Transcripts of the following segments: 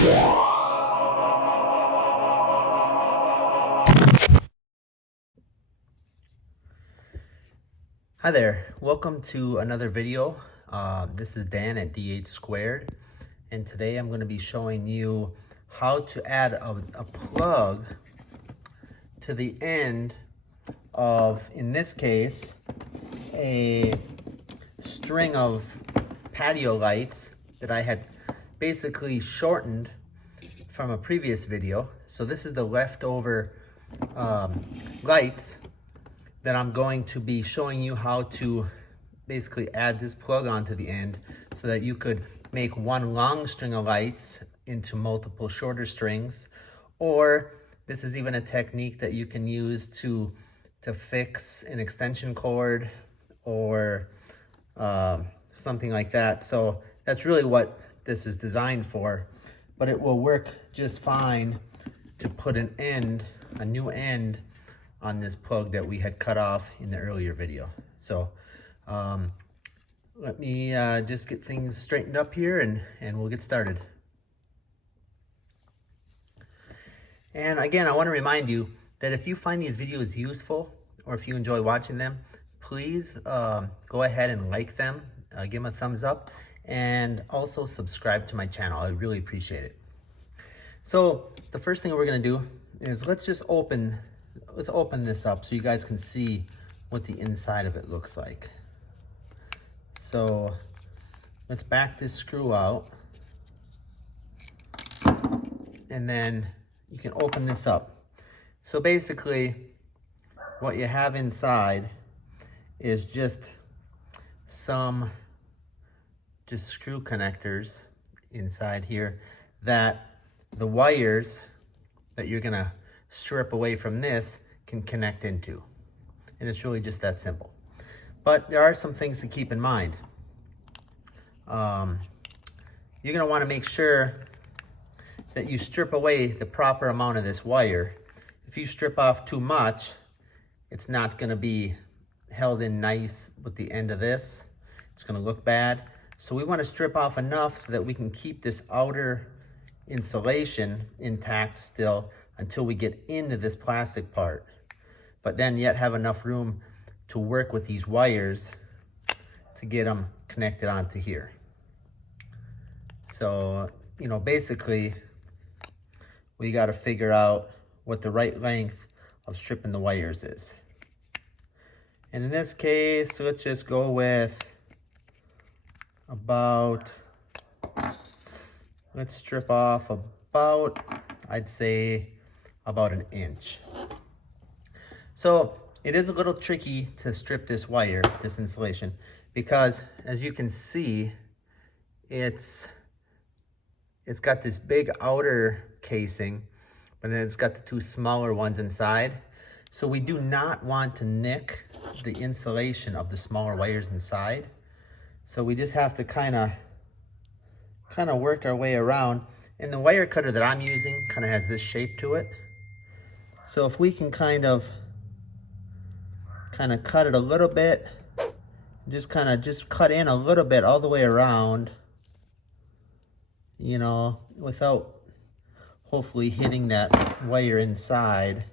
Hi there, welcome to another video. This is Dan at DH Squared, and today I'm going to be showing you how to add a plug to the end of, in this case, a string of patio lights that I had basically shortened from a previous video. So this is the leftover lights that I'm going to be showing you how to basically add this plug onto the end so that you could make one long string of lights into multiple shorter strings. Or this is even a technique that you can use to fix an extension cord or something like that. So that's really what this is designed for, but it will work just fine to put a new end on this plug that we had cut off in the earlier video. So let me just get things straightened up here and we'll get started. And again, I want to remind you that if you find these videos useful or if you enjoy watching them, please go ahead and like them, give them a thumbs up, and also subscribe to my channel. I really appreciate it. So the first thing we're going to do is let's open this up so you guys can see what the inside of it looks like. So let's back this screw out, and then you can open this up. So basically what you have inside is just some screw connectors inside here that the wires that you're gonna strip away from this can connect into. And it's really just that simple. But there are some things to keep in mind. You're gonna wanna make sure that you strip away the proper amount of this wire. If you strip off too much, it's not gonna be held in nice with the end of this. It's gonna look bad. So we wanna strip off enough so that we can keep this outer insulation intact still until we get into this plastic part, but then yet have enough room to work with these wires to get them connected onto here. So, you know, basically we got to figure out what the right length of stripping the wires is. And in this case, let's just go with let's strip off about, I'd say, about an inch. So it is a little tricky to strip this wire, this insulation, because as you can see, it's got this big outer casing, but then it's got the two smaller ones inside. So we do not want to nick the insulation of the smaller wires inside. So we just have to kind of work our way around. And the wire cutter that I'm using kind of has this shape to it. So if we can kind of cut it a little bit, just cut in a little bit all the way around, you know, without hopefully hitting that wire inside,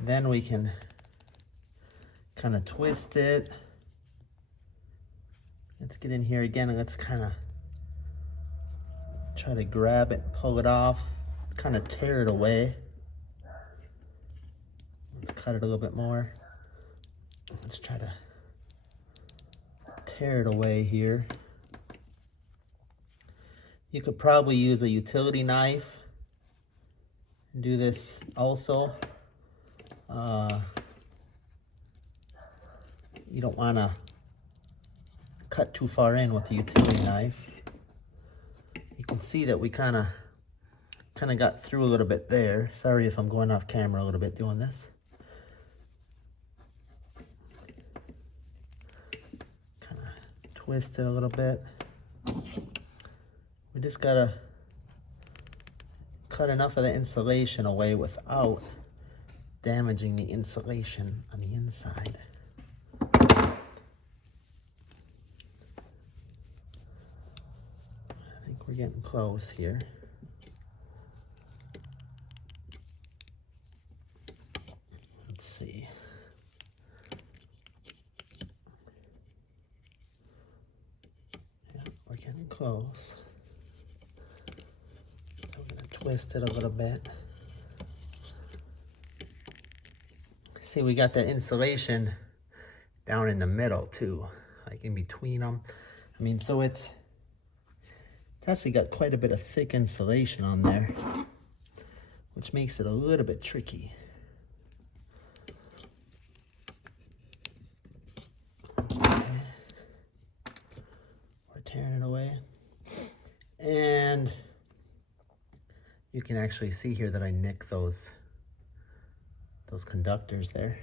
then we can kind of twist it. Let's get in here again and let's kind of try to grab it and pull it off, kind of tear it away. Let's cut it a little bit more. Let's try to tear it away here. You could probably use a utility knife and do this also. You don't want to cut too far in with the utility knife. You can see that we kind of got through a little bit there. Sorry if I'm going off camera a little bit doing this. Kind of twist it a little bit. We just gotta cut enough of the insulation away without damaging the insulation on the inside. I think we're getting close here. Let's see. Yeah, we're getting close. So I'm gonna twist it a little bit. See, we got that insulation down in the middle too, like in between them. I mean, so it's actually got quite a bit of thick insulation on there, which makes it a little bit tricky. Okay. We're tearing it away. And you can actually see here that I nicked those conductors there.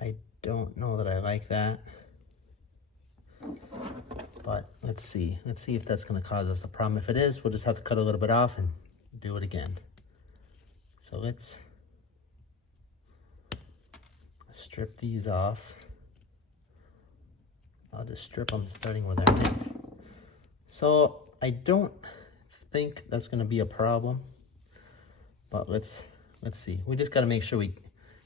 I don't know that I like that, but let's see if that's going to cause us a problem. If it is, we'll just have to cut a little bit off and do it again. So let's strip these off. I'll just strip them starting with our nick. So I don't think that's going to be a problem, but let's see. We just got to make sure we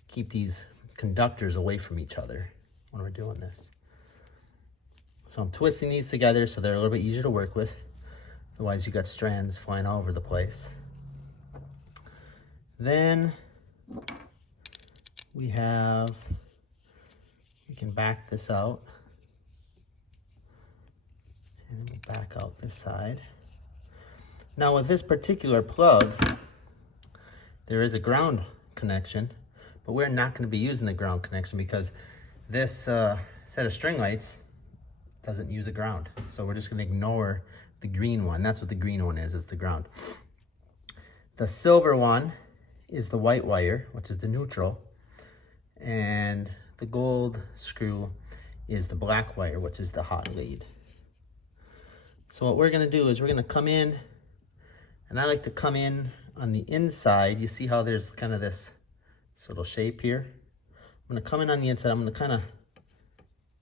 keep these conductors away from each other when we're doing this. So I'm twisting these together so they're a little bit easier to work with. Otherwise you got strands flying all over the place. Then we can back this out. And then we'll back out this side. Now with this particular plug, there is a ground connection, but we're not going to be using the ground connection because this set of string lights doesn't use a ground. So we're just going to ignore the green one. That's what the green one is the ground. The silver one is the white wire, which is the neutral. And the gold screw is the black wire, which is the hot lead. So what we're going to do is we're going to come in, and I like to come in on the inside. You see how there's kind of this little shape here? I'm going to come in on the inside. I'm going to kind of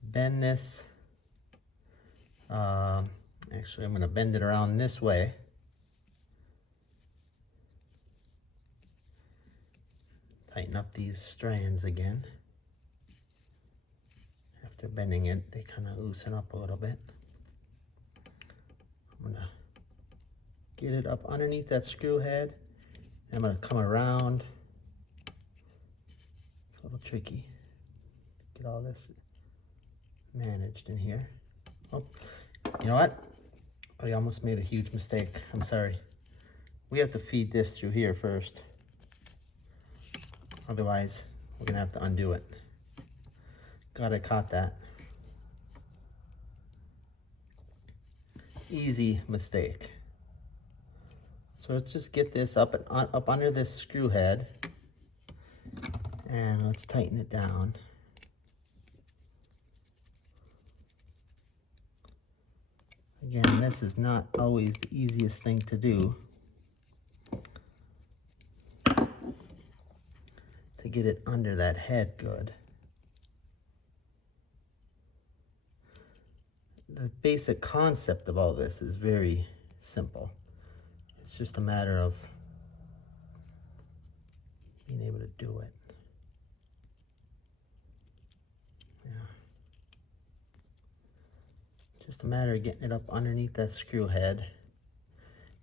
bend this. Actually, I'm going to bend it around this way. Tighten up these strands again. After bending it, they kind of loosen up a little bit. I'm going to get it up underneath that screw head. I'm going to come around. It's a little tricky. Get all this managed in here. Oh, you know what? I almost made a huge mistake. I'm sorry. We have to feed this through here first. Otherwise, we're going to have to undo it. Glad I caught that. Easy mistake. So let's just get this up under this screw head, and let's tighten it down. Again, this is not always the easiest thing to do, to get it under that head good. The basic concept of all this is very simple. It's just a matter of being able to do it. Yeah. Just a matter of getting it up underneath that screw head,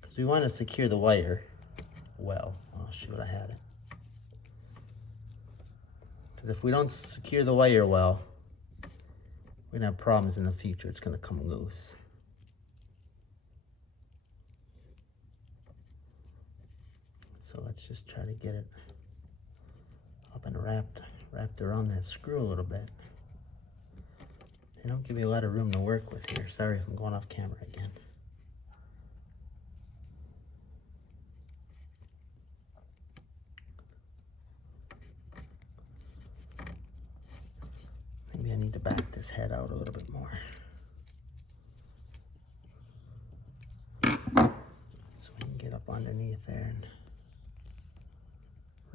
because we want to secure the wire well. I'll shoot, I had it. Because if we don't secure the wire well, we're going to have problems in the future. It's going to come loose. So let's just try to get it up and wrapped around that screw a little bit. They don't give you a lot of room to work with here. Sorry if I'm going off camera again. Maybe I need to back this head out a little bit more. So we can get up underneath there and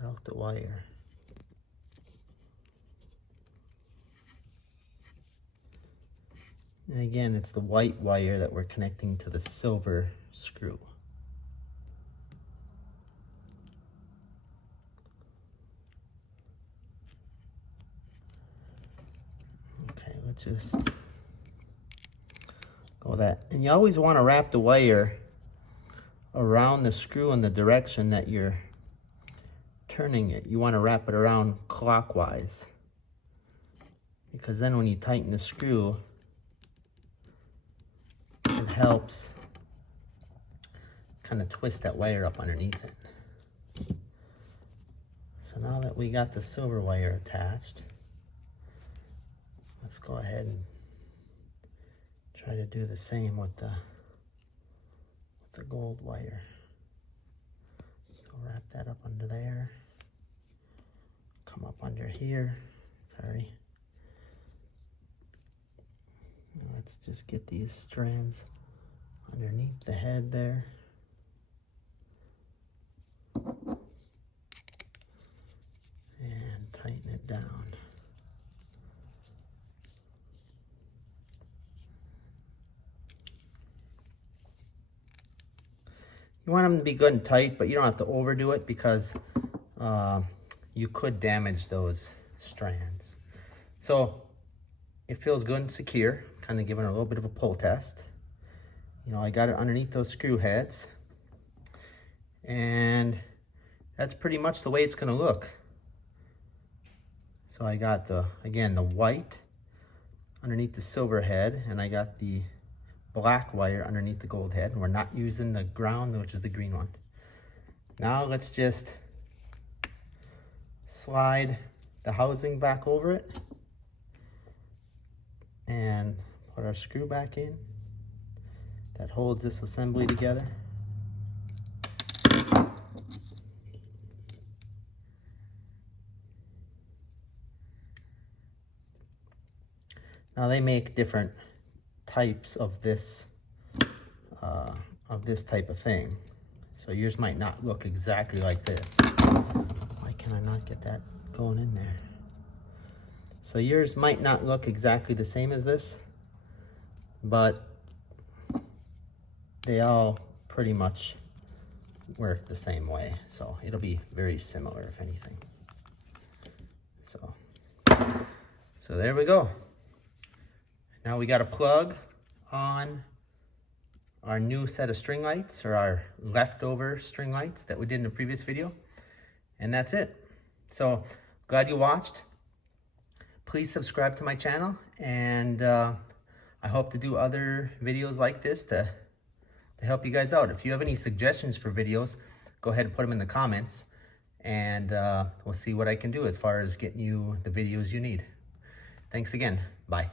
route the wire. And again, it's the white wire that we're connecting to the silver screw. Okay, let's just go with that. And you always want to wrap the wire around the screw in the direction that you're turning it. You want to wrap it around clockwise, because then when you tighten the screw, it helps kind of twist that wire up underneath it. So now that we got the silver wire attached, let's go ahead and try to do the same with the gold wire. So wrap that up under there, come up under here, sorry. Let's just get these strands underneath the head there. And tighten it down. You want them to be good and tight, but you don't have to overdo it, because you could damage those strands. So it feels good and secure, kind of giving it a little bit of a pull test. You know, I got it underneath those screw heads, and that's pretty much the way it's going to look. So I got again, the white underneath the silver head, and I got the black wire underneath the gold head, and we're not using the ground, which is the green one. Now let's just slide the housing back over it and put our screw back in that holds this assembly together. Now they make different types of this type of thing. So yours might not look exactly like this. Why can I not get that going in there? So yours might not look exactly the same as this, but they all pretty much work the same way. So it'll be very similar, if anything. So there we go. Now we got a plug on our new set of string lights, or our leftover string lights that we did in the previous video. And that's it. So glad you watched. Please subscribe to my channel, and I hope to do other videos like this to help you guys out. If you have any suggestions for videos, go ahead and put them in the comments, and we'll see what I can do as far as getting you the videos you need. Thanks again. Bye.